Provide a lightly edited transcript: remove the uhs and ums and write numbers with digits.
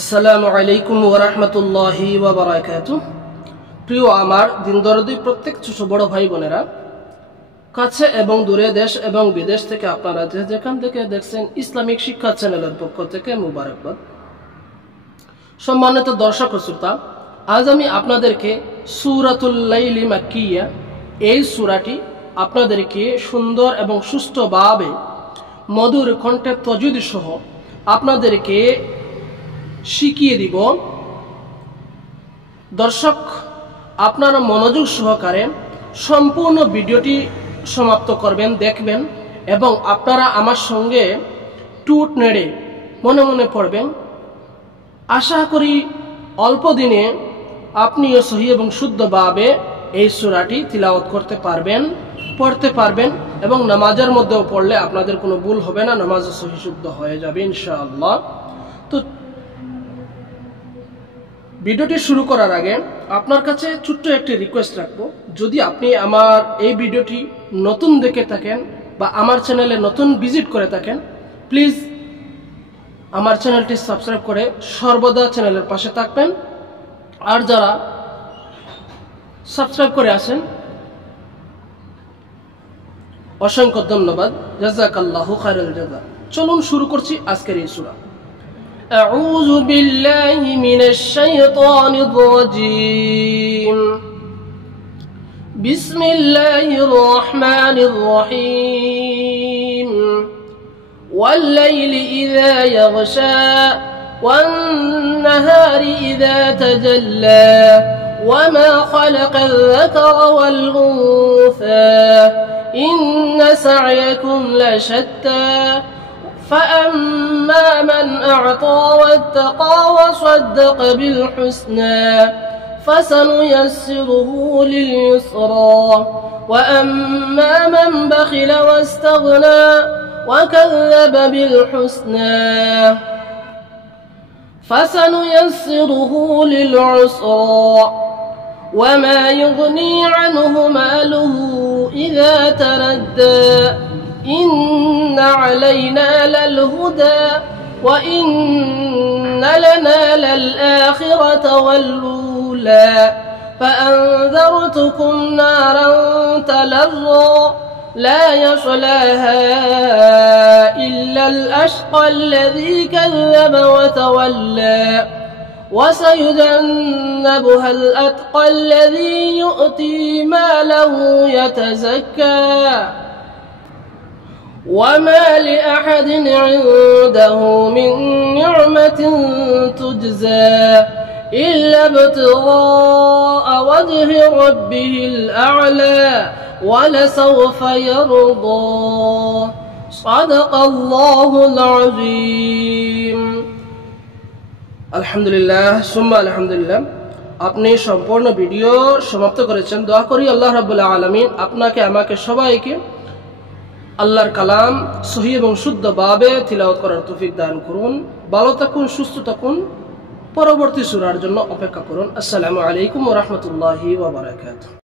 আসসালামু আলাইকুম ওয়া রাহমাতুল্লাহি ওয়া বারাকাতুহু। প্রিয় আমার দিন দরদি প্রত্যেক ছোট বড় ভাই বোনেরা, কাছে এবং দূরে, দেশ এবং বিদেশ থেকে আপনারা যেখান থেকে দেখছেন, ইসলামিক শিক্ষা চ্যানেলের পক্ষ থেকে মুবারকবাদ। সম্মানিত দর্শক ও শ্রোতা, আজ আমি আপনাদেরকে সূরাতুল লাইলি মাক্কিয়া এই সূরাটি আপনাদেরকে সুন্দর এবং সুষ্ঠুভাবে মধুর কণ্ঠে তাজউদ সহ আপনাদেরকে শিখিয়ে দিব। দর্শক, আপনারা মনোযোগ সহকারে সম্পূর্ণ ভিডিওটি সমাপ্ত করবেন, দেখবেন এবং আপনারা আমার সঙ্গে টুট নেড়ে মনে মনে পড়বেন। আশা করি অল্প দিনে আপনিও সহি এবং শুদ্ধভাবে এই সূরাটি তিলাওয়াত করতে পারবেন, পড়তে পারবেন এবং নামাজের মধ্যেও পড়লে আপনাদের কোনো ভুল হবে না, নামাজ সহি শুদ্ধ হয়ে যাবে ইনশাআল্লাহ। তো ভিডিওটি শুরু করার আগে আপনার কাছে ছোট্ট একটি রিকোয়েস্ট রাখবো, যদি আপনি আমার এই ভিডিওটি নতুন দেখে থাকেন বা আমার চ্যানেলে নতুন ভিজিট করে থাকেন, প্লিজ আমার চ্যানেলটি সাবস্ক্রাইব করে সর্বদা চ্যানেলের পাশে থাকবেন। আর যারা সাবস্ক্রাইব করে আছেন, অসংখ্য ধন্যবাদ, জাযাকাল্লাহু খায়রাল জাযা। চলুন শুরু করছি আজকের এই সূরা। أعوذ بالله من الشيطان الرجيم. بسم الله الرحمن الرحيم. والليل إذا يغشى والنهار إذا تجلى وما خلق الذكر والأنثى إن سعيكم لشتى فأما من أعطى واتقى وصدق بالحسنى فسنيسره لليسرى وأما من بخل واستغنى وكذب بالحسنى فسنيسره للعسرى وما يغني عنه ماله إذا تردى إن علينا للهدى وإن لنا للآخرة والأولى فأنذرتكم نارا تلظى لا يصلاها إلا الأشقى الذي كذب وتولى وسيجنبها الأتقى الذي يؤتي ماله يتزكى وما لأحد عنده من نعمة تجزى إلا ابتغاء وجه ربه الأعلى ولسوف يرضى صدق الله العظيم. আলহামদুলিল্লাহ সুম্মা আলহামদুলিল্লাহ। আপনি সম্পূর্ণ ভিডিও সমাপ্ত করেছেন। দোয়া করি আল্লাহ রাব্বুল আলামিন আপনাকে আমাকে সবাইকে আল্লাহর কালাম সহি এবং শুদ্ধভাবে তিলাওয়াত করার তৌফিক দান করুন। ভালো থাকুন, সুস্থ থাকুন, পরবর্তী সূরার জন্য অপেক্ষা করুন। আসসালামু আলাইকুম ওয়া রাহমাতুল্লাহি ওয়া বারাকাতুহু।